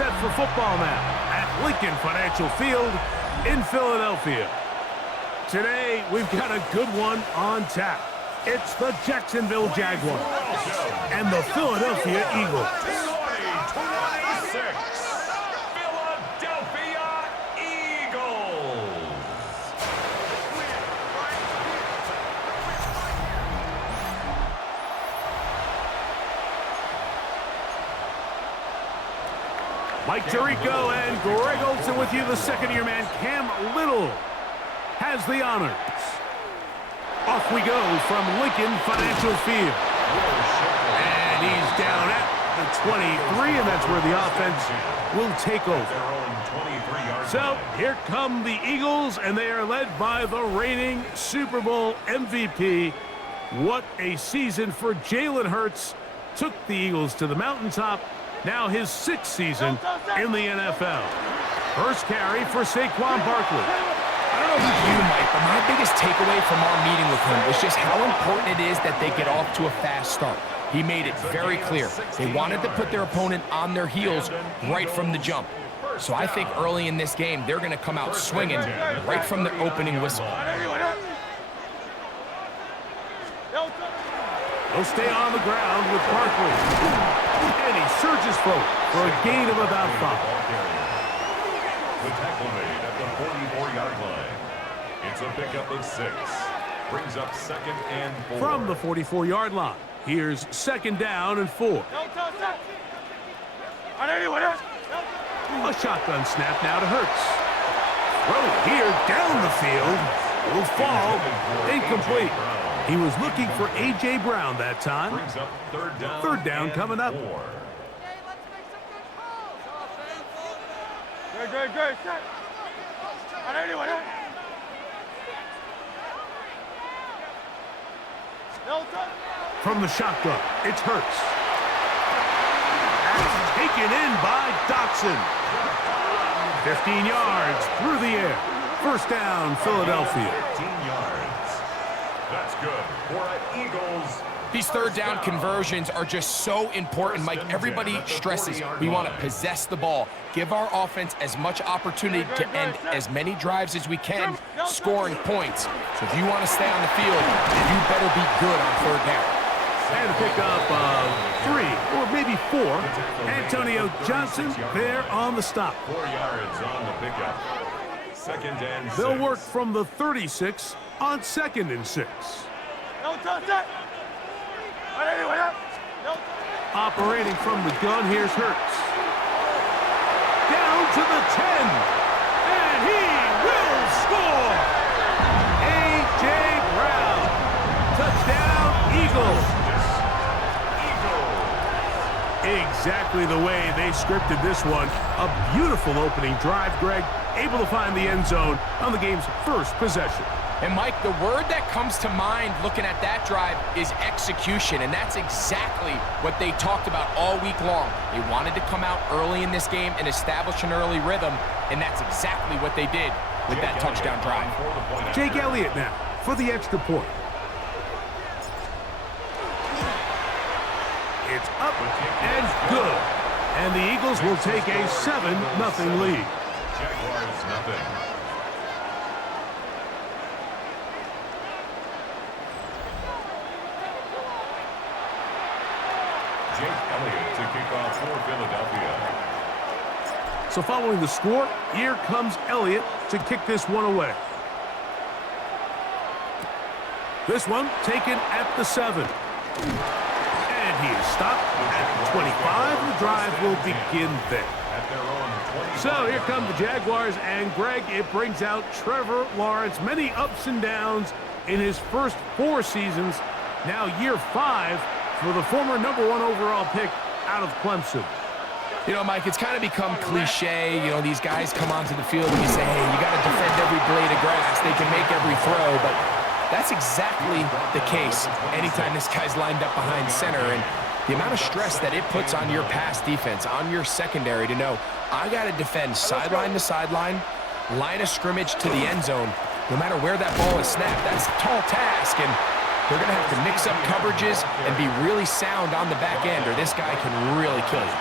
set for football now at Lincoln Financial Field in Philadelphia. Today, we've got a good one on tap. It's the Jacksonville Jaguars and the Philadelphia Eagles. 2026 Philadelphia Eagles. Mike Tirico and Greg Olsen with you. The second-year man, Cam Little, has the honors. Off we go from Lincoln Financial Field. And he's down at the 23, and that's where the offense will take over. So here come the Eagles, and they are led by the reigning Super Bowl MVP. What a season for Jalen Hurts. Took the Eagles to the mountaintop. Now his 6th season in the NFL. First carry for Saquon Barkley. I don't know about you, Mike, but my biggest takeaway from our meeting with him was just how important it is that they get off to a fast start. He made it very clear. They wanted to put their opponent on their heels right from the jump. So I think early in this game, they're going to come out swinging right from the opening whistle. He'll stay on the ground with Barkley. And he surges forward for a gain of about 5. The tackle made at the 44-yard line. It's a pickup of 6. Brings up 2nd and 4. From the 44-yard line, here's 2nd down and 4. A shotgun snap now to Hurts. Throw here down the field. Will fall. Incomplete. He was looking for A.J. Brown that time. Brings up 3rd down. 3rd down coming up. 4. Good. From the shotgun, it's Hurts. That's taken in by Dotson. 15 yards through the air. First down, Philadelphia. 15 yards. That's good for an Eagles. These 3rd down conversions are just so important, Mike. Everybody stresses we want to possess the ball, give our offense as much opportunity to end as many drives as we can, scoring points. So if you want to stay on the field, you better be good on 3rd down. And a pickup of 3 or maybe 4. Antonio Johnson there on the stop. 4 yards on the pickup. 2nd and 6. They'll work from the 36 on 2nd and 6. Operating from the gun, here's Hurts. Down to the 10. And he will score. A.J. Brown. Touchdown, Eagles. Exactly the way they scripted this one. A beautiful opening drive, Greg. Able to find the end zone on the game's first possession. And, Mike, the word that comes to mind looking at that drive is execution, and that's exactly what they talked about all week long. They wanted to come out early in this game and establish an early rhythm, and that's exactly what they did with that touchdown drive. Jake Elliott now for the extra point. It's up and good. And the Eagles will take a 7-0 lead. Jaguars nothing. Jake Elliott to kick off for Philadelphia. So following the score, here comes Elliott to kick this one away. This one taken at the 7. And he is stopped at 25. The drive will begin there. So here come the Jaguars, and Greg, it brings out Trevor Lawrence. Many ups and downs in his first 4 seasons. Now year 5 for the former #1 overall pick out of Clemson. You know, Mike, it's kind of become cliche. You know, these guys come onto the field and you say, hey, you got to defend every blade of grass. They can make every throw, but that's exactly the case anytime this guy's lined up behind center. And the amount of stress that it puts on your pass defense, on your secondary to know, I got to defend sideline to sideline, line of scrimmage to the end zone, no matter where that ball is snapped. That's a tall task, and they're going to have to mix up coverages and be really sound on the back end, or this guy can really kill you.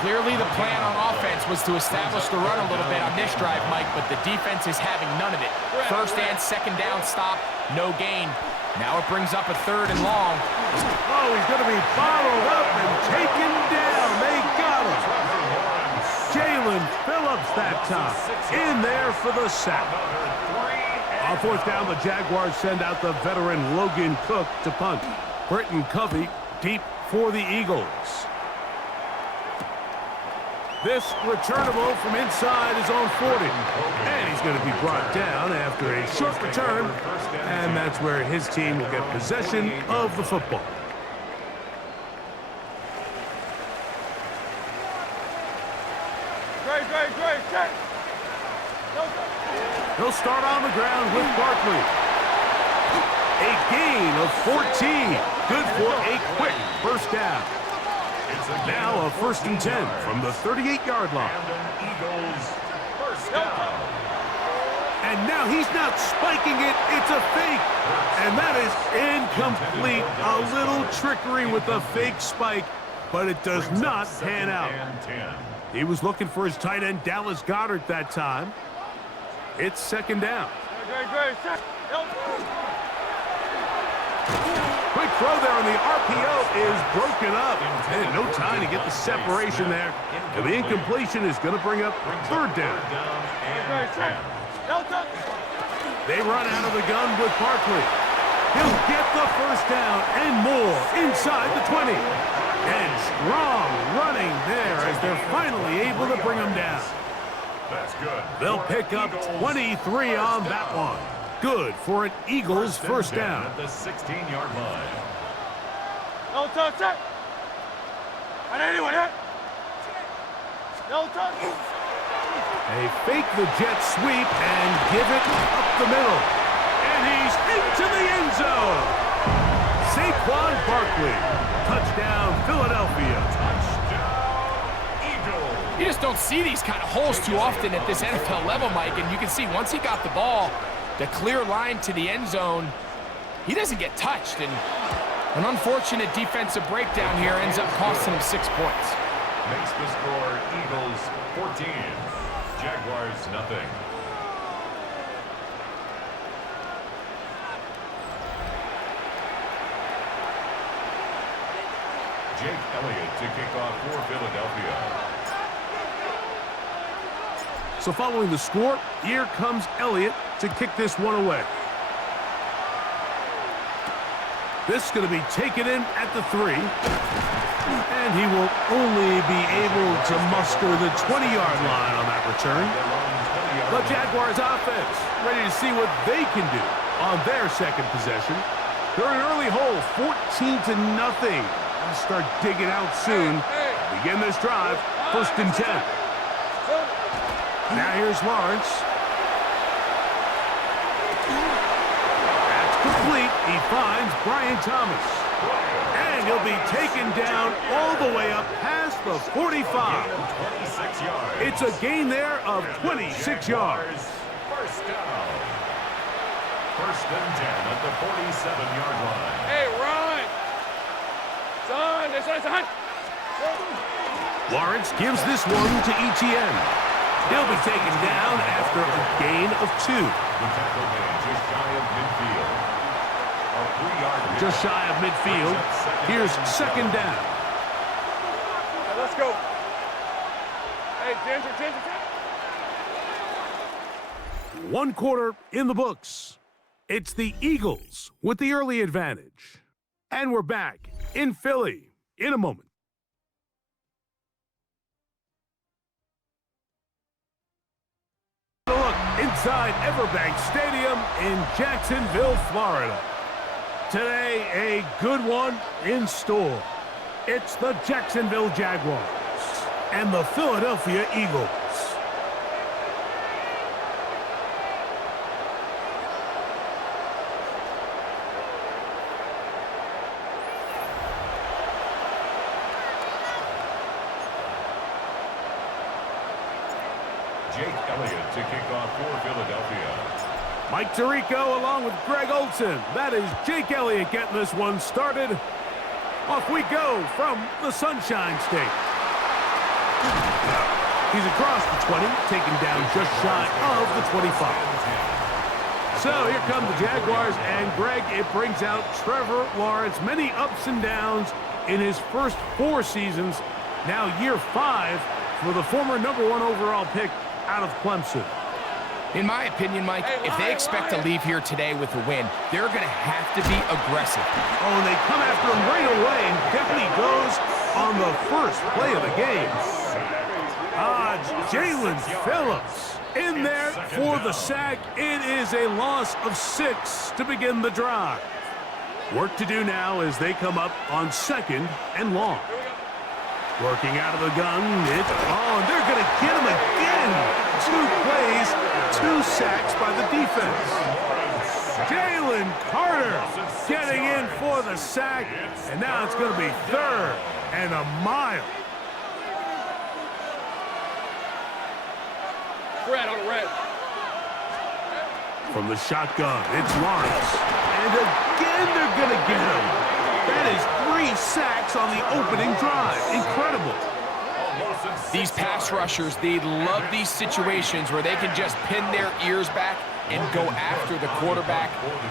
Clearly the plan on offense was to establish the run a little bit on this drive, Mike, but the defense is having none of it. First and second down stop, no gain. Now it brings up a 3rd and long. Oh, he's going to be bottled up and taken down. They got him. Jalen Phillips that time. In there for the sack. On 4th down, the Jaguars send out the veteran Logan Cook to punt. Britton Covey deep for the Eagles. This returnable from inside his own 40. And he's going to be brought down after a short return. And that's where his team will get possession of the football. He'll start on the ground with Barkley. A gain of 14. Good for a quick first down. Now a 1st and 10 from the 38-yard line. And now he's not spiking it, it's a fake. And that is incomplete. A little trickery with the fake spike, but it does not pan out. He was looking for his tight end, Dallas Goedert, that time. It's 2nd down. Quick throw there, and the RPO is broken up. And no time to get the separation there. And the incompletion is going to bring up 3rd down. They run out of the gun with Barkley. He'll get the 1st down and more inside the 20. And strong running there as they're finally able to bring him down. That's good. They'll pick up 23 on that one. Good for an Eagles 1st down. At the 16-yard line. No touch it. And anyone hit. No touch. They fake the jet sweep and give it up the middle. And he's into the end zone. Saquon Barkley. Touchdown, Philadelphia. Touchdown, Eagles. You just don't see these kind of holes too often at this NFL level, Mike, and you can see once he got the ball, the clear line to the end zone, he doesn't get touched, and an unfortunate defensive breakdown here ends up costing him 6 points. Makes the score Eagles 14, Jaguars nothing. Jake Elliott to kick off for Philadelphia. So following the score, here comes Elliott to kick this one away. This is going to be taken in at the 3. And he will only be able to muster the 20-yard line on that return. The Jaguars offense ready to see what they can do on their 2nd possession. They're an early hole, 14-0. They'll start digging out soon. Begin this drive, 1st and 10. Now here's Lawrence. That's complete. He finds Brian Thomas. And he'll be taken down all the way up past the 45. 26 yards. It's a gain there of 26 yards. 1st down. 1st and 10 at the 47-yard line. Hey, run. Son, this is a Lawrence gives this one to ETN. He'll be taken down after a gain of 2. The tackle gain just shy of midfield. A 3-yard Just shy of midfield. Here's 2nd down. Hey, let's go. Hey, Ginger. 1 quarter in the books. It's the Eagles with the early advantage. And we're back in Philly in a moment. Look inside Everbank Stadium in Jacksonville, Florida. Today, a good one in store. It's the Jacksonville Jaguars and the Philadelphia Eagles. Jake Elliott to kick off for Philadelphia. Mike Tirico along with Greg Olson. That is Jake Elliott getting this one started. Off we go from the Sunshine State. He's across the 20, taken down just shy of the 25. So here come the Jaguars, and Greg, it brings out Trevor Lawrence. Many ups and downs in his first 4 seasons. Now year 5 for the former #1 overall pick out of Clemson. In my opinion, Mike, if they expect to leave here today with a win, they're going to have to be aggressive. Oh, and they come after him right away, and definitely goes on the first play of the game. Jalen Phillips in there for the sack. It is a loss of 6 to begin the drive. Work to do now as they come up on 2nd and long. Working out of the gun, it's on. They're going to get him again. 2 plays, 2 sacks by the defense. Jalen Carter getting in for the sack, and now it's going to be 3rd and a mile. Red on red. From the shotgun, it's Lawrence. And again, they're going to get him. That is 3 sacks on the opening drive. Incredible. These pass rushers, they love these situations where they can just pin their ears back and go after the quarterback.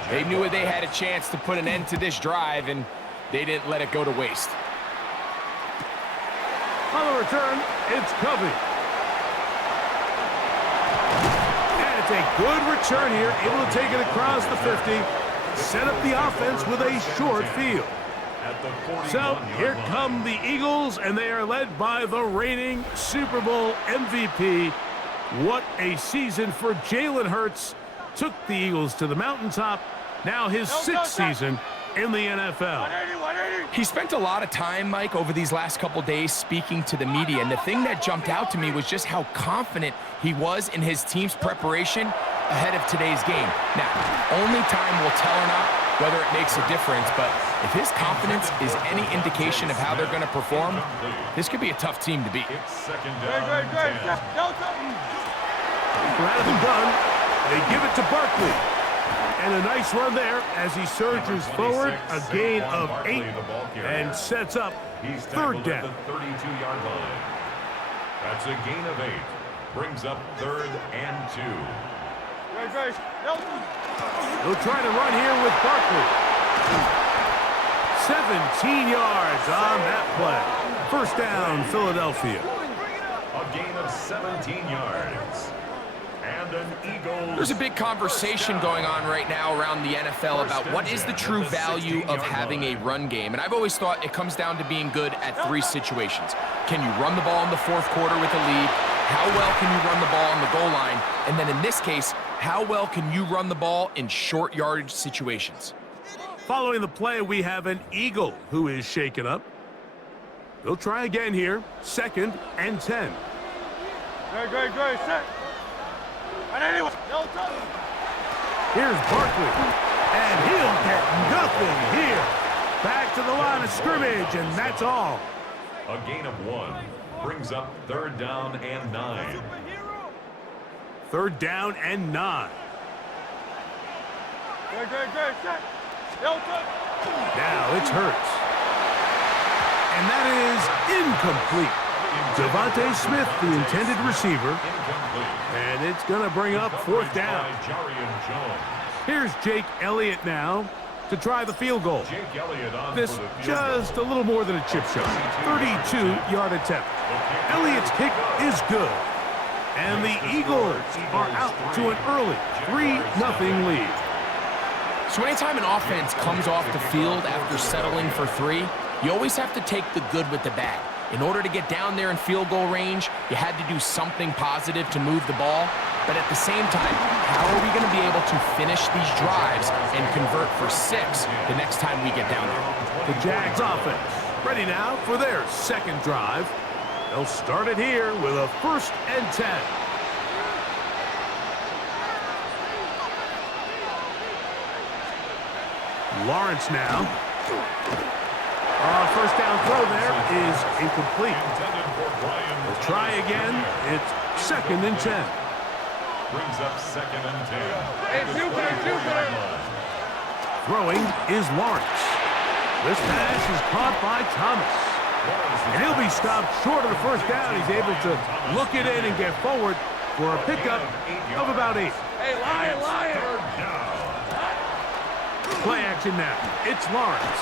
They knew they had a chance to put an end to this drive, and they didn't let it go to waste. On the return, it's Covey. And it's a good return here, able to take it across the 50, set up the offense with a short field. So here come the Eagles, and they are led by the reigning Super Bowl MVP. What a season for Jalen Hurts. Took the Eagles to the mountaintop. Now his 6th season in the NFL. He spent a lot of time, Mike, over these last couple days speaking to the media, and the thing that jumped out to me was just how confident he was in his team's preparation ahead of today's game. Now, only time will tell or not whether it makes a difference, but if his confidence is any indication of how they're going to perform, this could be a tough team to beat. Out of the gun, they give it to Barkley. And a nice run there as he surges forward, a gain of 8, and sets up 3rd down. At the 32-yard line. That's a gain of 8. Brings up 3rd and 2. They'll try to run here with Barkley. 17 yards on that play. 1st down, Philadelphia. A gain of 17 yards. And an Eagle. There's a big conversation going on right now around the NFL about what is the true value of having a run game. And I've always thought it comes down to being good at 3 situations. Can you run the ball in the 4th quarter with a lead? How well can you run the ball on the goal line? And then in this case, how well can you run the ball in short yardage situations? Following the play, we have an Eagle who is shaken up. They'll try again here. 2nd and 10. Great, set. Here's Barkley, and he'll get nothing here. Back to the line of scrimmage, and that's all. A gain of 1 brings up 3rd down and 9. 3rd down and 9. Great, set. Now it's Hurts. And that is incomplete. Devontae Smith, the intended receiver. And it's going to bring up 4th down. Here's Jake Elliott now to try the field goal. This just a little more than a chip shot. 32-yard attempt. Elliott's kick is good. And the Eagles are out to an early 3-0 lead. So anytime an offense comes off the field after settling for 3, you always have to take the good with the bad. In order to get down there in field goal range, you had to do something positive to move the ball. But at the same time, how are we going to be able to finish these drives and convert for 6 the next time we get down there? The Jags offense ready now for their 2nd drive. They'll start it here with a 1st and 10. Lawrence now. 1st down throw there is incomplete. We'll try again. It's 2nd and 10. Brings up 2nd and 10. Hey, Jupiter. Throwing is Lawrence. This pass is caught by Thomas. And he'll be stopped short of the first down. He's able to look it in and get forward for a pickup of about 8. Hey, Lion! Play action now. It's Lawrence.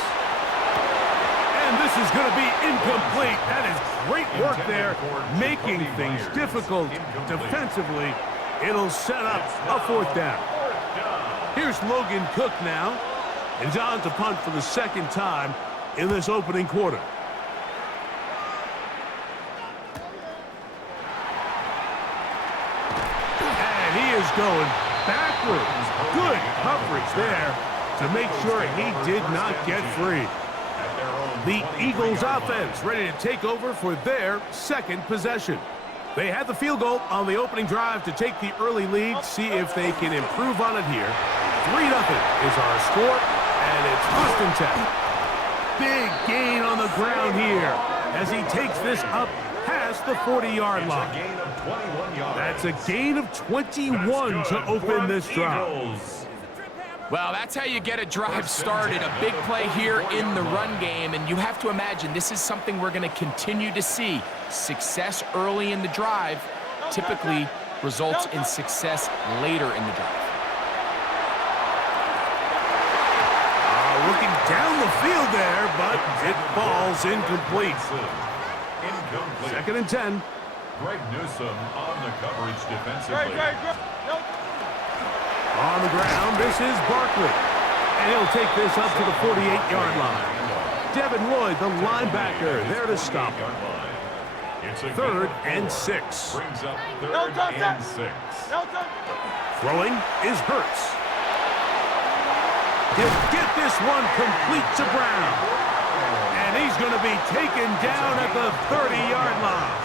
And this is going to be incomplete. That is great work there, making things difficult defensively. It'll set up a 4th down. Here's Logan Cook now. And he's on to punt for the 2nd time in this opening quarter. And he is going backwards. Good coverage there to make sure he did not get free. The Eagles offense ready to take over for their 2nd possession. They had the field goal on the opening drive to take the early lead. See if they can improve on it here. 3-0 is our score, and it's 1st and 10. Big gain on the ground here as he takes this up past the 40-yard line. That's a gain of 21 to open this drive. Well, that's how you get a drive started. A big play here in the run game, and you have to imagine this is something we're going to continue to see. Success early in the drive typically results in success later in the drive. Looking down the field there, but it falls incomplete. 2nd and 10. Greg Newsome on the coverage defensively. On the ground, this is Barkley. And he'll take this up to the 48-yard line. Devin Lloyd, the linebacker, there to stop him. 3rd and 6. Brings up 3rd and 6. Throwing is Hurts. He'll get this one complete to Brown. And he's going to be taken down at the 30-yard line.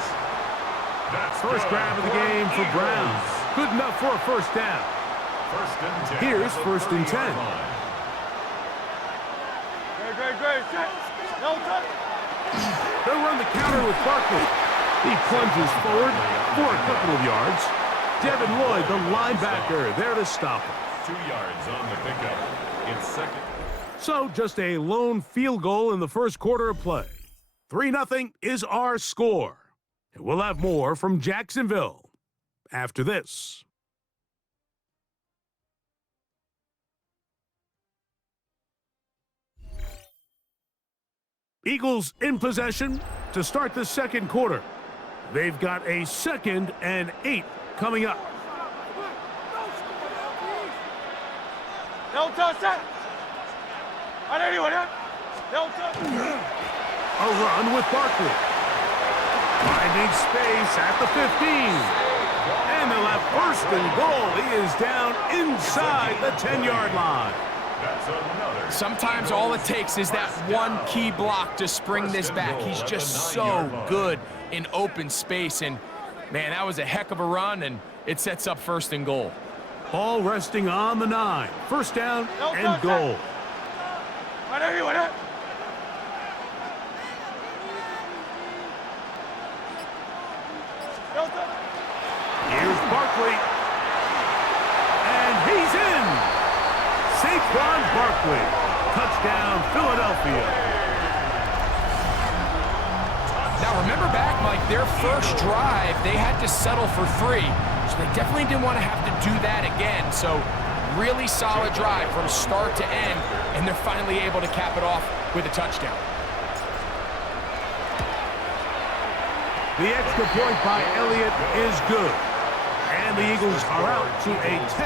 First grab of the game for Brown. Good enough for a 1st down. Here's 1st and 10. They'll run the counter with Barkley. He plunges forward for a couple of yards. Devin Lloyd, the linebacker, there to stop him. 2 yards on the pickup. It's 2nd. So just a lone field goal in the 1st quarter of play. 3-0 is our score. And we'll have more from Jacksonville after this. Eagles in possession to start the 2nd quarter. They've got a 2nd and 8 coming up. A run with Barkley. Finding space at the 15. And they'll have 1st and goal. He is down inside the 10-yard line. Sometimes all it takes is that one key block to spring this back. He's just so good in open space. And, man, that was a heck of a run, and it sets up 1st and goal. Ball resting on the 9. 1st down and goal. Here's Barkley. And he's in. Saquon Barkley. Touchdown, Philadelphia. Now, remember back, Mike, their first drive, they had to settle for 3. So they definitely didn't want to have to do that again. So really solid drive from start to end, and they're finally able to cap it off with a touchdown. The extra point by Elliott is good. And the Eagles are out to a 10.